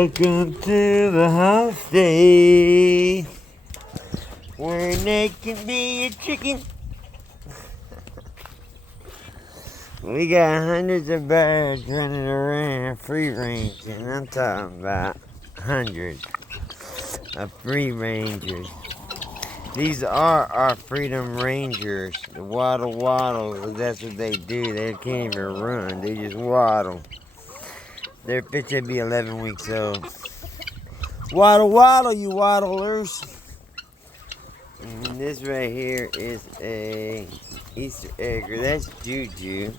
Welcome to the Homestead, where they can be a chicken. We got hundreds of birds running around free range, and I'm talking about hundreds of free rangers. These are our freedom rangers, the waddle waddle. That's what they do. They can't even run, they just waddle. They're fit to be 11 weeks old. Waddle waddle, you waddlers. And this right here is a Easter egger. That's Juju.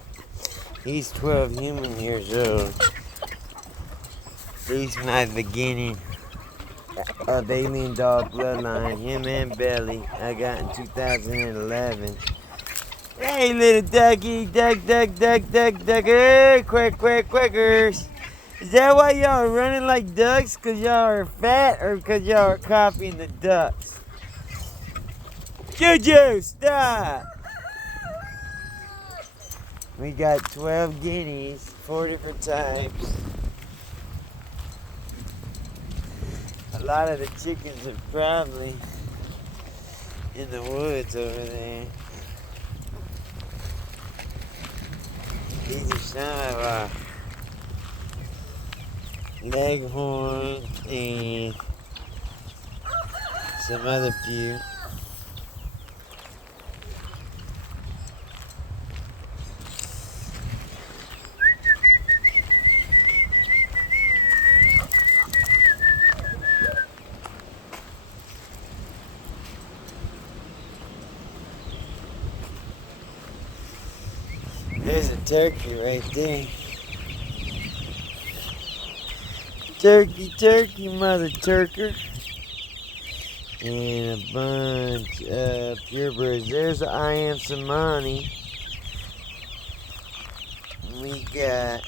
He's 12 human years old. He's my beginning of alien dog bloodline. Him and Belly I got in 2011. Hey, little ducky, duck, duck, duck, duck, duck. Hey, quick, quick, quickers. Is that why y'all are running like ducks? Because y'all are fat or because y'all are copying the ducks? Juju, stop! We got 12 guineas, 4 different types. A lot of the chickens are probably in the woods over there. These are some of our leghorns and some other few. There's a turkey right there. Turkey, turkey, mother turker. And a bunch of purebreds. There's I Am Samani. We got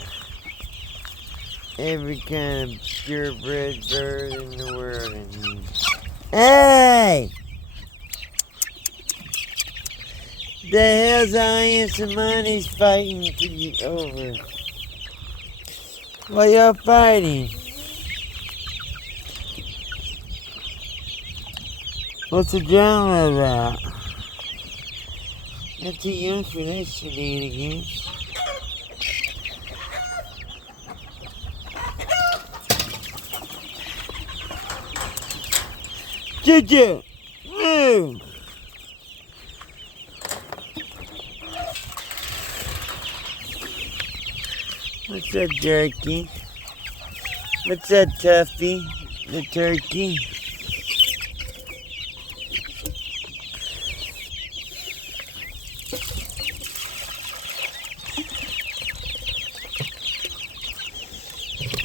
every kind of purebred bird in the world in here. Hey! The hell's I Am Samani's fighting to get over? Why y'all fighting? What's the drama about? Not too young for that shenanigans. Juju! Move! What's up, jerky? What's up, Tuffy? The turkey?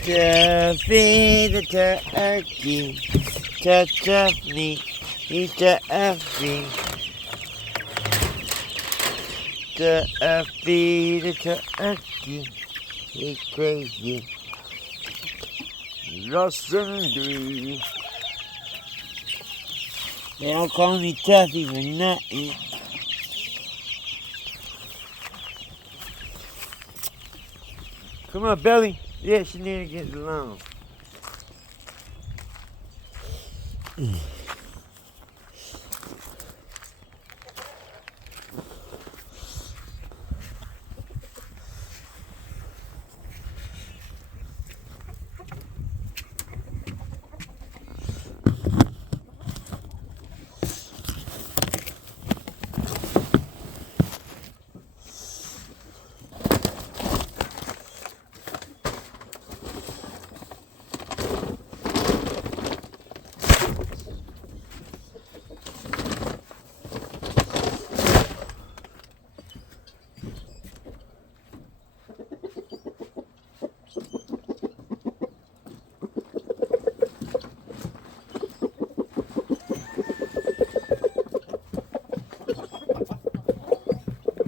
Tuffy the turkey, Tuffy, he's Tuffy. Tuffy the turkey, he's crazy. Lost indeed. They don't call me Tuffy for nothing. Come on, Belly. Yeah, shenanigans alone.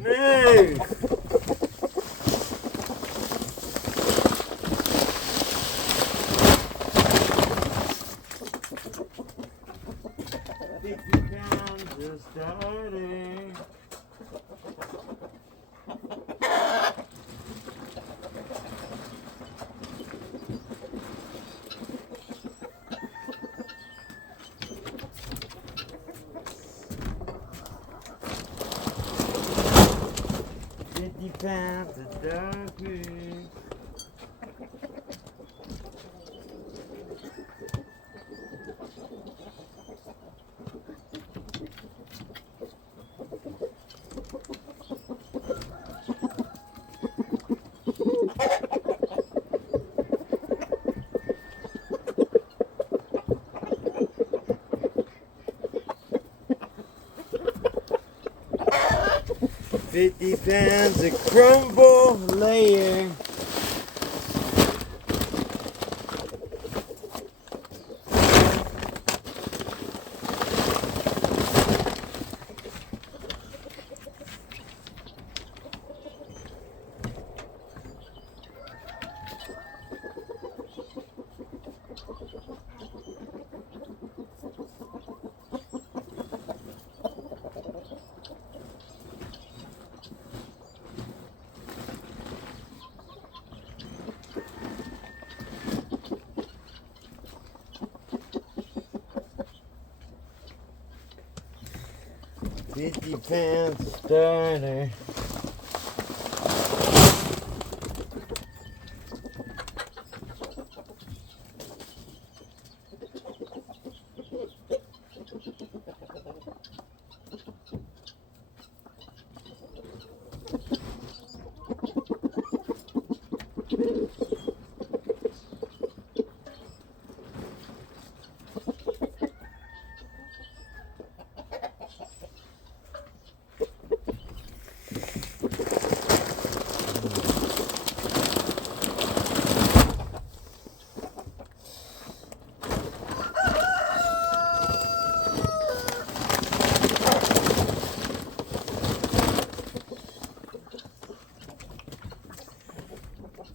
Move! Just starting. pounds of dog food. £50 of crumble layer. £50 starter.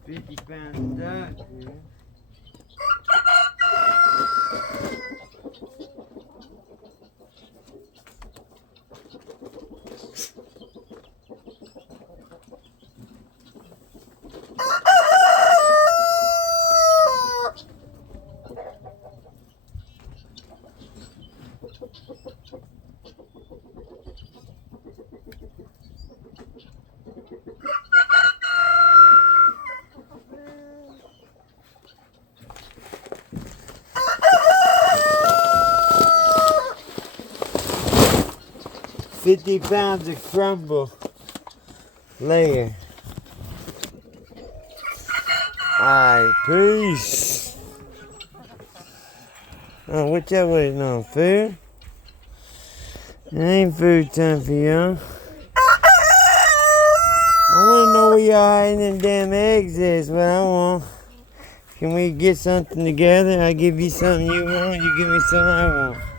£50 duck here. £50 of crumble layer. Alright, peace. Oh, what y'all waiting on? Food? It ain't food time for y'all. I wanna know where y'all hiding them damn eggs is, what I want. Can we get something together? I give you something you want, you give me something I want.